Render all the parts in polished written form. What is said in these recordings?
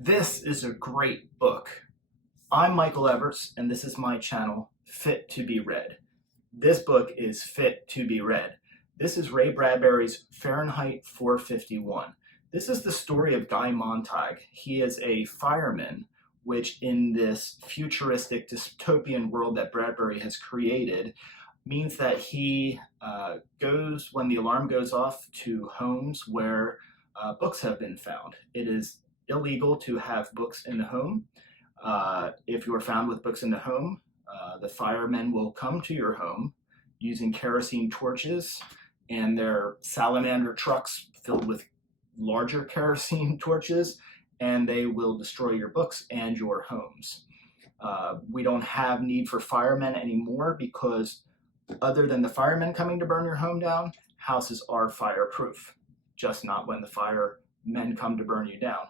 This is a great book. I'm Michael Everts, and this is my channel, Fit to be Read. This book is fit to be read. This is Ray Bradbury's Fahrenheit 451. This is the story of Guy Montag. He is a fireman, which in this futuristic dystopian world that Bradbury has created, means that he goes, when the alarm goes off, to homes where books have been found. It is illegal to have books in the home. If you are found with books in the home, the firemen will come to your home using kerosene torches and their salamander trucks filled with larger kerosene torches, and they will destroy your books and your homes. We don't have need for firemen anymore because other than the firemen coming to burn your home down, houses are fireproof, just not when the firemen come to burn you down.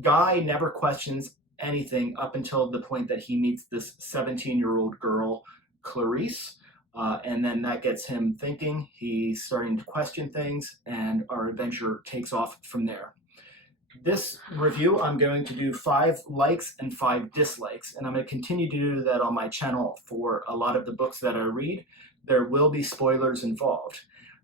Guy never questions anything up until the point that he meets this 17-year-old girl, Clarice, and then that gets him thinking. He's starting to question things, and our adventure takes off from there. This review, I'm going to do 5 likes and 5 dislikes, and I'm going to continue to do that on my channel for a lot of the books that I read. There will be spoilers involved.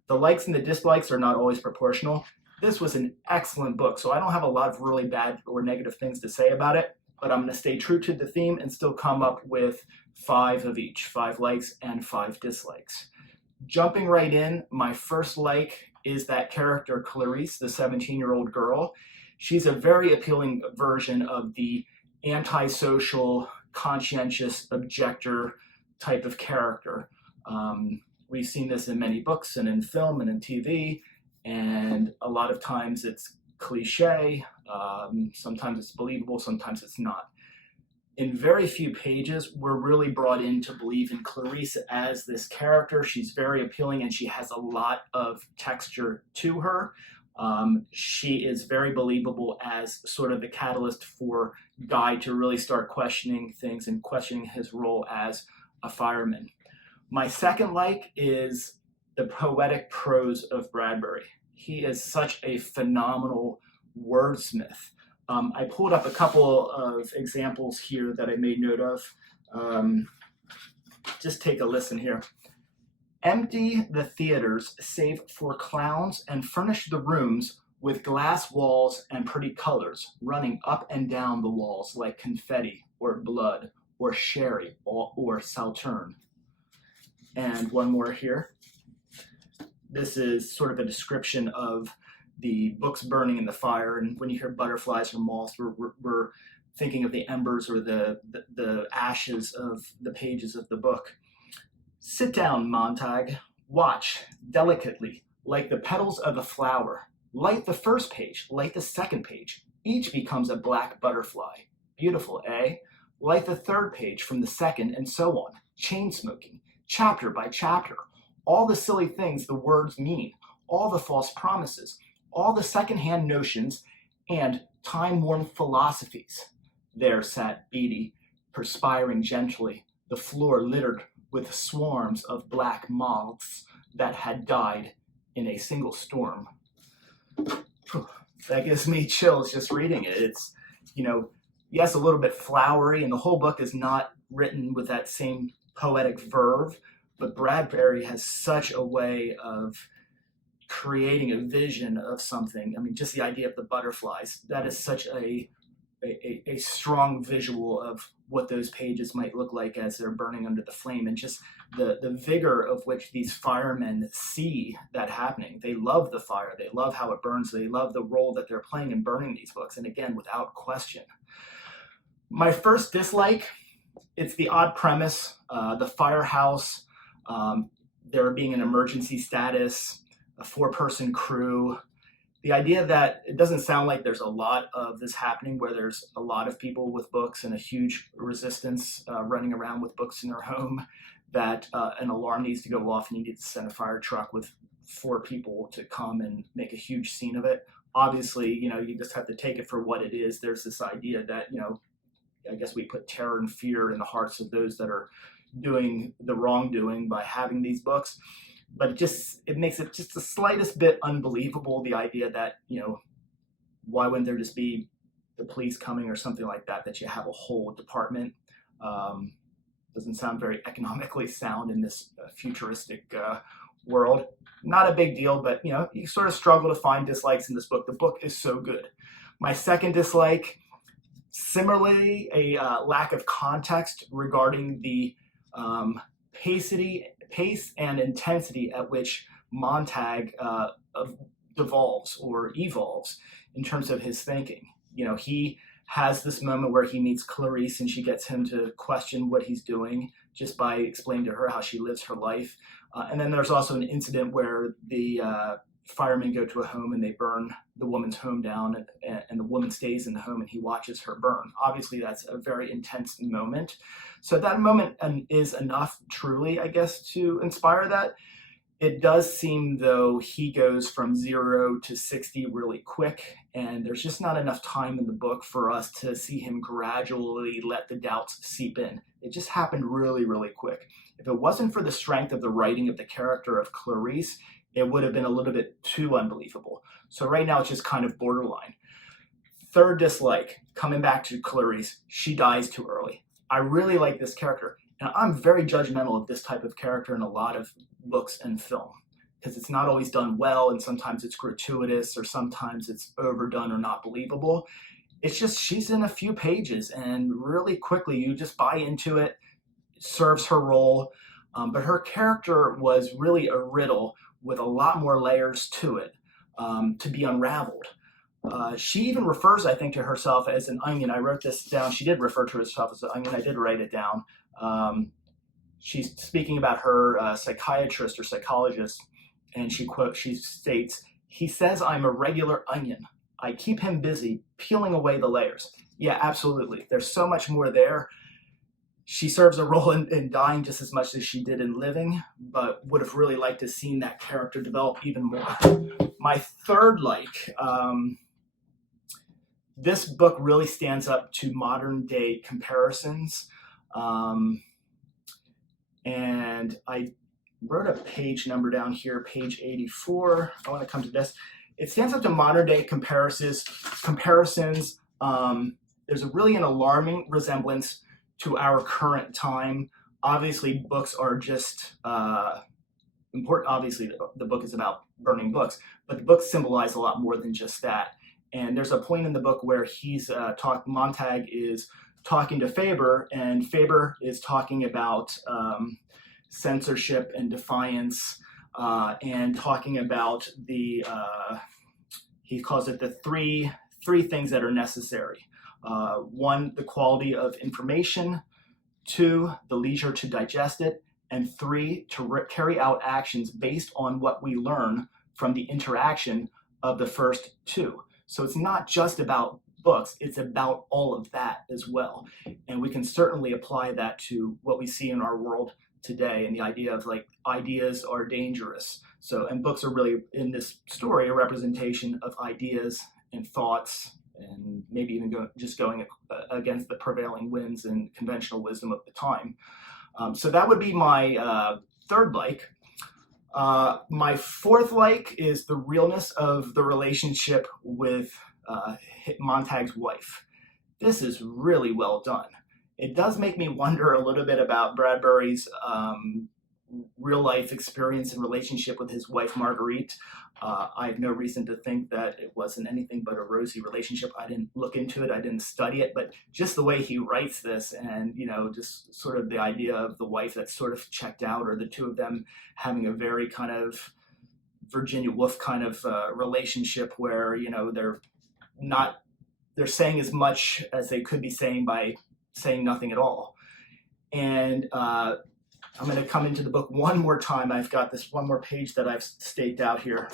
The likes and the dislikes are not always proportional. This was an excellent book, so I don't have a lot of really bad or negative things to say about it, but I'm going to stay true to the theme and still come up with 5 of each, 5 likes and 5 dislikes. Jumping right in, my first like is that character Clarice, the 17-year-old girl. She's a very appealing version of the antisocial, conscientious objector type of character. We've seen this in many books and in film and in TV, and a lot of times it's cliche, sometimes it's believable, sometimes it's not. In very few pages, we're really brought in to believe in Clarice as this character. She's very appealing and she has a lot of texture to her. She is very believable as sort of the catalyst for Guy to really start questioning things and questioning his role as a fireman. My second like is the poetic prose of Bradbury. He is such a phenomenal wordsmith. I pulled up a couple of examples here that I made note of. Just take a listen here. Empty the theaters save for clowns and furnish the rooms with glass walls and pretty colors running up and down the walls like confetti or blood or sherry or sauterne. And one more here. This is sort of a description of the books burning in the fire, and when you hear butterflies or moths, we're thinking of the embers or the ashes of the pages of the book. Sit down, Montag. Watch delicately, like the petals of a flower. Light the first page, light the second page. Each becomes a black butterfly. Beautiful, eh? Light the third page from the second, and so on. Chain smoking, chapter by chapter. All the silly things the words mean, all the false promises, all the second-hand notions, and time-worn philosophies. There sat Beatty, perspiring gently, the floor littered with swarms of black moths that had died in a single storm. That gives me chills just reading it. It's, yes, a little bit flowery, and the whole book is not written with that same poetic verve, but Bradbury has such a way of creating a vision of something. I mean, just the idea of the butterflies, that is such a strong visual of what those pages might look like as they're burning under the flame, and just the vigor of which these firemen see that happening. They love the fire, they love how it burns, they love the role that they're playing in burning these books, and again, without question. My first dislike, it's the odd premise, the firehouse, there being an emergency status, a 4-person crew. The idea that it doesn't sound like there's a lot of this happening where there's a lot of people with books and a huge resistance running around with books in their home, that an alarm needs to go off and you need to send a fire truck with 4 people to come and make a huge scene of it. Obviously, you just have to take it for what it is. There's this idea that, I guess we put terror and fear in the hearts of those that are doing the wrongdoing by having these books. But it makes it just the slightest bit unbelievable, the idea that, why wouldn't there just be the police coming or something like that, that you have a whole department. Doesn't sound very economically sound in this futuristic world. Not a big deal, but you sort of struggle to find dislikes in this book. The book is so good. My second dislike, similarly, a lack of context regarding the pace and intensity at which Montag devolves or evolves in terms of his thinking. He has this moment where he meets Clarice and she gets him to question what he's doing just by explaining to her how she lives her life. And then there's also an incident where the firemen go to a home and they burn the woman's home down, and the woman stays in the home and he watches her burn. Obviously, that's a very intense moment. So that moment is enough, truly, I guess, to inspire that. It does seem, though, he goes from 0 to 60 really quick, and there's just not enough time in the book for us to see him gradually let the doubts seep in. It just happened really, really quick. If it wasn't for the strength of the writing of the character of Clarice, it would have been a little bit too unbelievable. So right now it's just kind of borderline. Third dislike, coming back to Clarice, she dies too early. I really like this character. And I'm very judgmental of this type of character in a lot of books and film, because it's not always done well, and sometimes it's gratuitous, or sometimes it's overdone or not believable. It's just she's in a few pages, and really quickly you just buy into it. It serves her role, but her character was really a riddle with a lot more layers to it to be unraveled. She even refers, I think, to herself as an onion. I wrote this down. She did refer to herself as an onion. I did write it down. She's speaking about her psychiatrist or psychologist, and she states, "He says I'm a regular onion. I keep him busy peeling away the layers." Yeah, absolutely. There's so much more there. She serves a role in dying just as much as she did in living, but would have really liked to have seen that character develop even more. My third this book really stands up to modern day comparisons. And I wrote a page number down here, page 84. I want to come to this. It stands up to modern day comparisons. There's really an alarming resemblance to our current time. Obviously, books are just important. Obviously, the book is about burning books, but the books symbolize a lot more than just that. And there's a point in the book where Montag is talking to Faber, and Faber is talking about censorship and defiance, and talking about he calls it the three things that are necessary. 1, the quality of information; 2, the leisure to digest it; and 3, to carry out actions based on what we learn from the interaction of the first 2. So it's not just about books, it's about all of that as well. And we can certainly apply that to what we see in our world today, and the idea of ideas are dangerous. So, and books are really, in this story, a representation of ideas and thoughts, and maybe even going against the prevailing winds and conventional wisdom of the time. So that would be my third like. My fourth like is the realness of the relationship with Montag's wife. This is really well done. It does make me wonder a little bit about Bradbury's real life experience and relationship with his wife Marguerite. I have no reason to think that it wasn't anything but a rosy relationship. I didn't look into it, I didn't study it, but just the way he writes this, and just sort of the idea of the wife that's sort of checked out, or the two of them having a very kind of Virginia Woolf kind of relationship where they're saying as much as they could be saying by saying nothing at all. And I'm going to come into the book one more time. I've got this one more page that I've staked out here,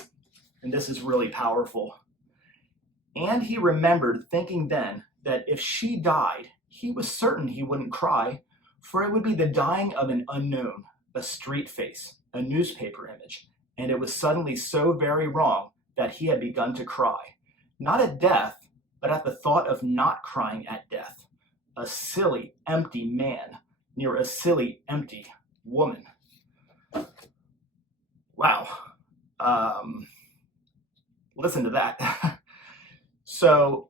and this is really powerful. "And he remembered thinking then that if she died, he was certain he wouldn't cry, for it would be the dying of an unknown, a street face, a newspaper image, and it was suddenly so very wrong that he had begun to cry, not at death, but at the thought of not crying at death. A silly, empty man near a silly, empty woman." Wow. Listen to that. So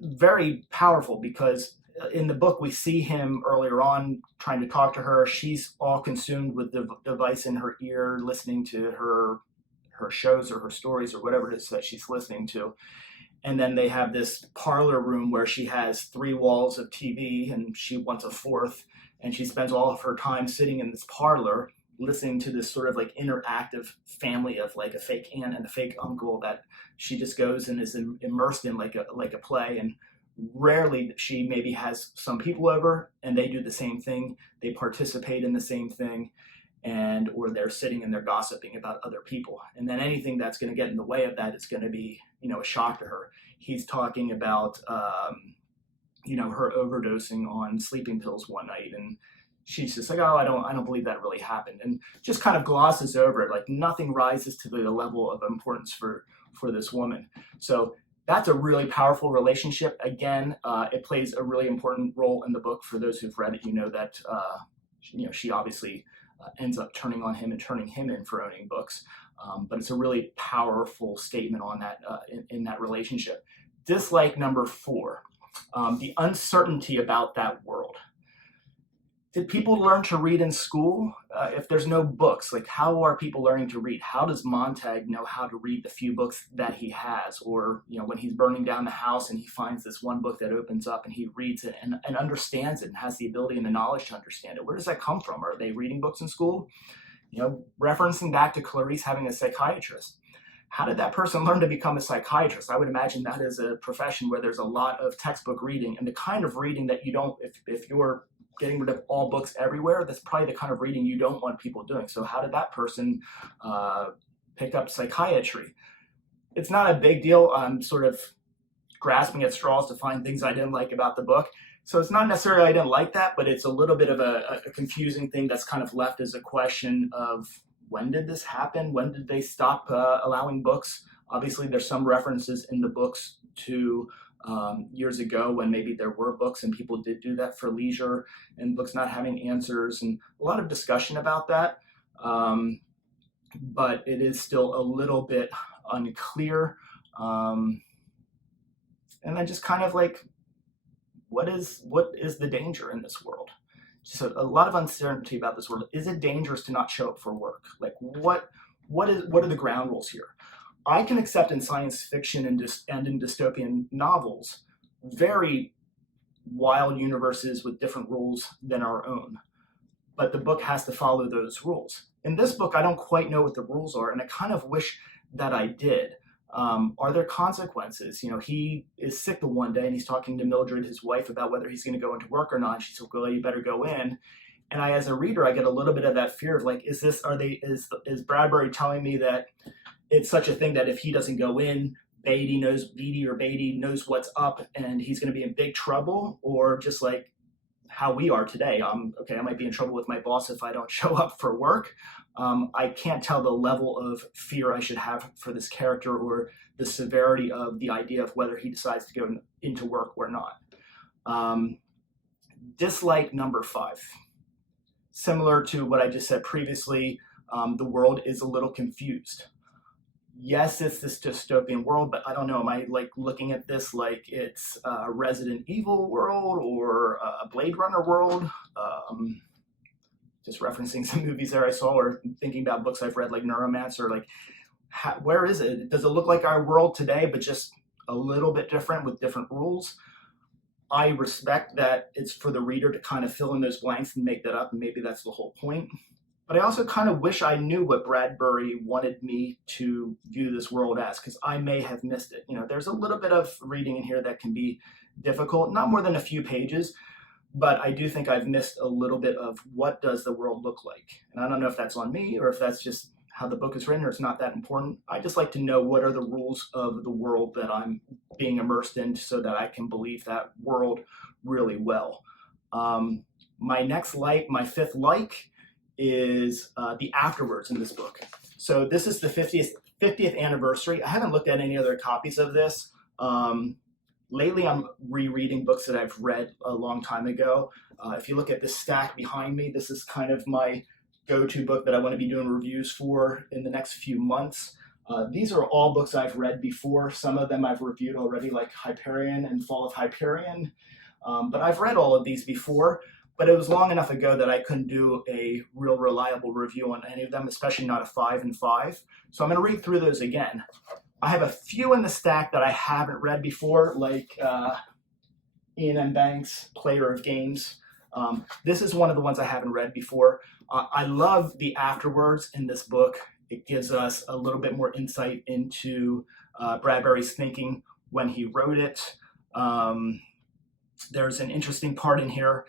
very powerful, because in the book we see him earlier on trying to talk to her. She's all consumed with the device in her ear, listening to her shows or her stories or whatever it is that she's listening to. And then they have this parlor room where she has 3 walls of TV and she wants a 4th. And she spends all of her time sitting in this parlor listening to this sort of like interactive family of like a fake aunt and a fake uncle that she just goes and is immersed in like a play. And rarely she maybe has some people over and they do the same thing. They participate in the same thing, and or they're sitting and they're gossiping about other people. And then anything that's going to get in the way of that is going to be, a shock to her. He's talking about, her overdosing on sleeping pills one night, and she's just like, oh, I don't believe that really happened, and just kind of glosses over it, like nothing rises to the level of importance for this woman. So that's a really powerful relationship. Again, it plays a really important role in the book. For those who've read it, that she obviously ends up turning on him and turning him in for owning books. But it's a really powerful statement on that in that relationship. Dislike number 4, the uncertainty about that world. Did people learn to read in school? If there's no books, like how are people learning to read? How does Montag know how to read the few books that he has? Or, when he's burning down the house and he finds this one book that opens up and he reads it and understands it and has the ability and the knowledge to understand it. Where does that come from? Are they reading books in school? Referencing back to Clarice having a psychiatrist. How did that person learn to become a psychiatrist? I would imagine that is a profession where there's a lot of textbook reading, and the kind of reading that you don't, if you're getting rid of all books everywhere, that's probably the kind of reading you don't want people doing. So how did that person pick up psychiatry? It's not a big deal. I'm sort of grasping at straws to find things I didn't like about the book. So it's not necessarily I didn't like that, but it's a little bit of a confusing thing that's kind of left as a question of, when did this happen? When did they stop allowing books? Obviously, there's some references in the books to years ago when maybe there were books and people did do that for leisure and books not having answers, and a lot of discussion about that. But it is still a little bit unclear. And then just kind of like, what is the danger in this world? So a lot of uncertainty about this world. Is it dangerous to not show up for work? Like what are the ground rules here? I can accept in science fiction and in dystopian novels very wild universes with different rules than our own, but the book has to follow those rules. In this book, I don't quite know what the rules are, and I kind of wish that I did. Are there consequences? He is sick the one day and he's talking to Mildred, his wife, about whether he's going to go into work or not. She's like, well, you better go in. And as a reader, I get a little bit of that fear of like, is Bradbury telling me that it's such a thing that if he doesn't go in, Beatty knows what's up and he's going to be in big trouble? Or just like how we are today, I might be in trouble with my boss if I don't show up for work. I can't tell the level of fear I should have for this character or the severity of the idea of whether he decides to go into work or not. Dislike number 5. Similar to what I just said previously, the world is a little confused. Yes, it's this dystopian world, but I don't know, am I like looking at this like it's a Resident Evil world or a Blade Runner world? Just referencing some movies there I saw, or thinking about books I've read like Neuromancer, like where is it? Does it look like our world today, but just a little bit different with different rules? I respect that it's for the reader to kind of fill in those blanks and make that up, and maybe that's the whole point. But I also kind of wish I knew what Bradbury wanted me to view this world as, because I may have missed it. There's a little bit of reading in here that can be difficult, not more than a few pages, but I do think I've missed a little bit of what does the world look like. And I don't know if that's on me or if that's just how the book is written or it's not that important. I just like to know what are the rules of the world that I'm being immersed in so that I can believe that world really well. My 5th like is the afterwards in this book. So this is the 50th anniversary. I haven't looked at any other copies of this. Lately, I'm rereading books that I've read a long time ago. If you look at this stack behind me, this is kind of my go-to book that I want to be doing reviews for in the next few months. These are all books I've read before. Some of them I've reviewed already, like Hyperion and Fall of Hyperion. But I've read all of these before, but it was long enough ago that I couldn't do a real reliable review on any of them, especially not a 5 and 5. So I'm going to read through those again. I have a few in the stack that I haven't read before, like Ian M. Banks' Player of Games. This is one of the ones I haven't read before. I love the afterwords in this book. It gives us a little bit more insight into Bradbury's thinking when he wrote it. There's an interesting part in here.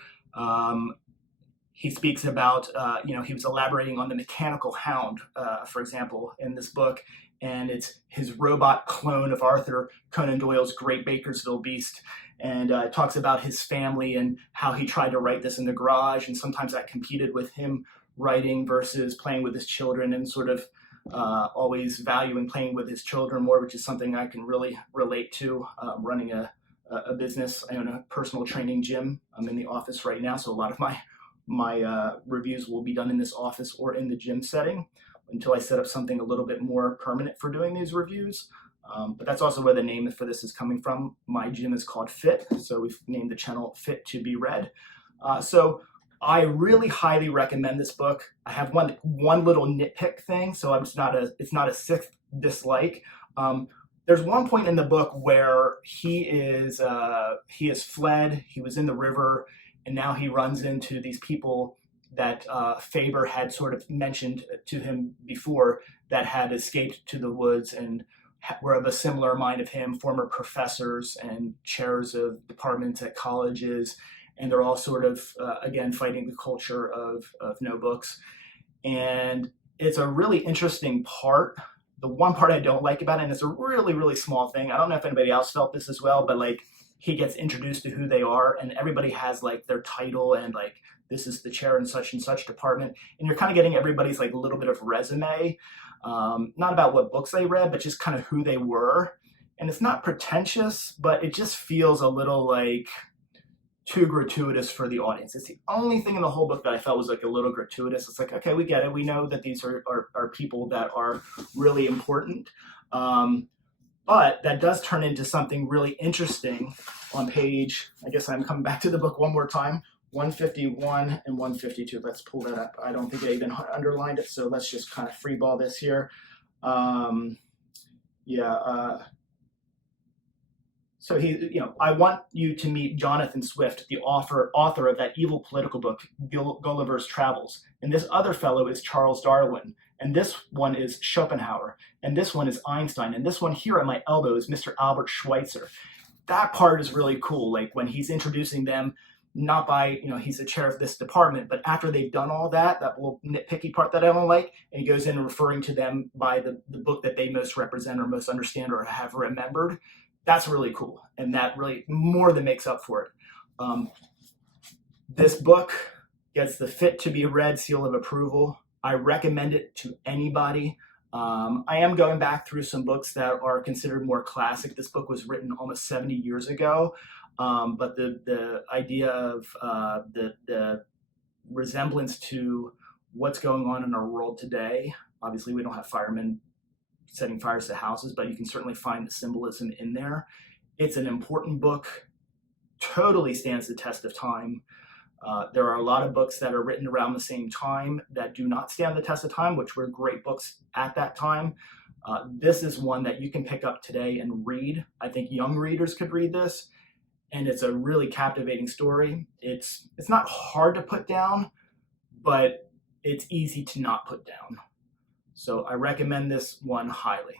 He speaks about, he was elaborating on the mechanical hound, for example, in this book, and it's his robot clone of Arthur Conan Doyle's Great Bakersville Beast. And talks about his family and how he tried to write this in the garage, and sometimes that competed with him writing versus playing with his children, and sort of always valuing playing with his children more, which is something I can really relate to, running a business. I own a personal training gym. I'm in the office right now, so a lot of my reviews will be done in this office or in the gym setting until I set up something a little bit more permanent for doing these reviews. But that's also where the name for this is coming from. My gym is called Fit, so we've named the channel Fit to be Read. So I really highly recommend this book. I have one little nitpick thing, so it's not a sixth dislike. There's one point in the book where he has fled. He was in the river, and now he runs into these people that Faber had sort of mentioned to him before, that had escaped to the woods and were of a similar mind of him, former professors and chairs of departments at colleges, and they're all sort of, again, fighting the culture of no books. And it's a really interesting part. The one part I don't like about it, and it's a really, really small thing, I don't know if anybody else felt this as well, but like, he gets introduced to who they are, and everybody has like their title, and like, this is the chair in such and such department, and you're kind of getting everybody's like a little bit of resume. Not about what books they read, but just kind of who they were. And it's not pretentious, but it just feels a little like too gratuitous for the audience. It's the only thing in the whole book that I felt was like a little gratuitous. It's like, okay, we get it. We know that these are people that are really important. But that does turn into something really interesting on page, I guess I'm coming back to the book one more time, 151 and 152. Let's pull that up. I don't think I even underlined it, so let's just kind of freeball this here. So I want you to meet Jonathan Swift, the author of that evil political book, Gulliver's Travels. And this other fellow is Charles Darwin. And this one is Schopenhauer. And this one is Einstein. And this one here at my elbow is Mr. Albert Schweitzer. That part is really cool. Like when he's introducing them, not by, he's the chair of this department, but after they've done all that little nitpicky part that I don't like, and he goes in and referring to them by the book that they most represent or most understand or have remembered. That's really cool. And that really more than makes up for it. This book gets the Fit to be Read seal of approval. I recommend it to anybody. I am going back through some books that are considered more classic. This book was written almost 70 years ago. But the idea of the resemblance to what's going on in our world today, obviously we don't have firemen setting fires to houses, but you can certainly find the symbolism in there. It's an important book, totally stands the test of time. There are a lot of books that are written around the same time that do not stand the test of time, which were great books at that time. This is one that you can pick up today and read. I think young readers could read this. And it's a really captivating story. It's not hard to put down, but it's easy to not put down. So I recommend this one highly.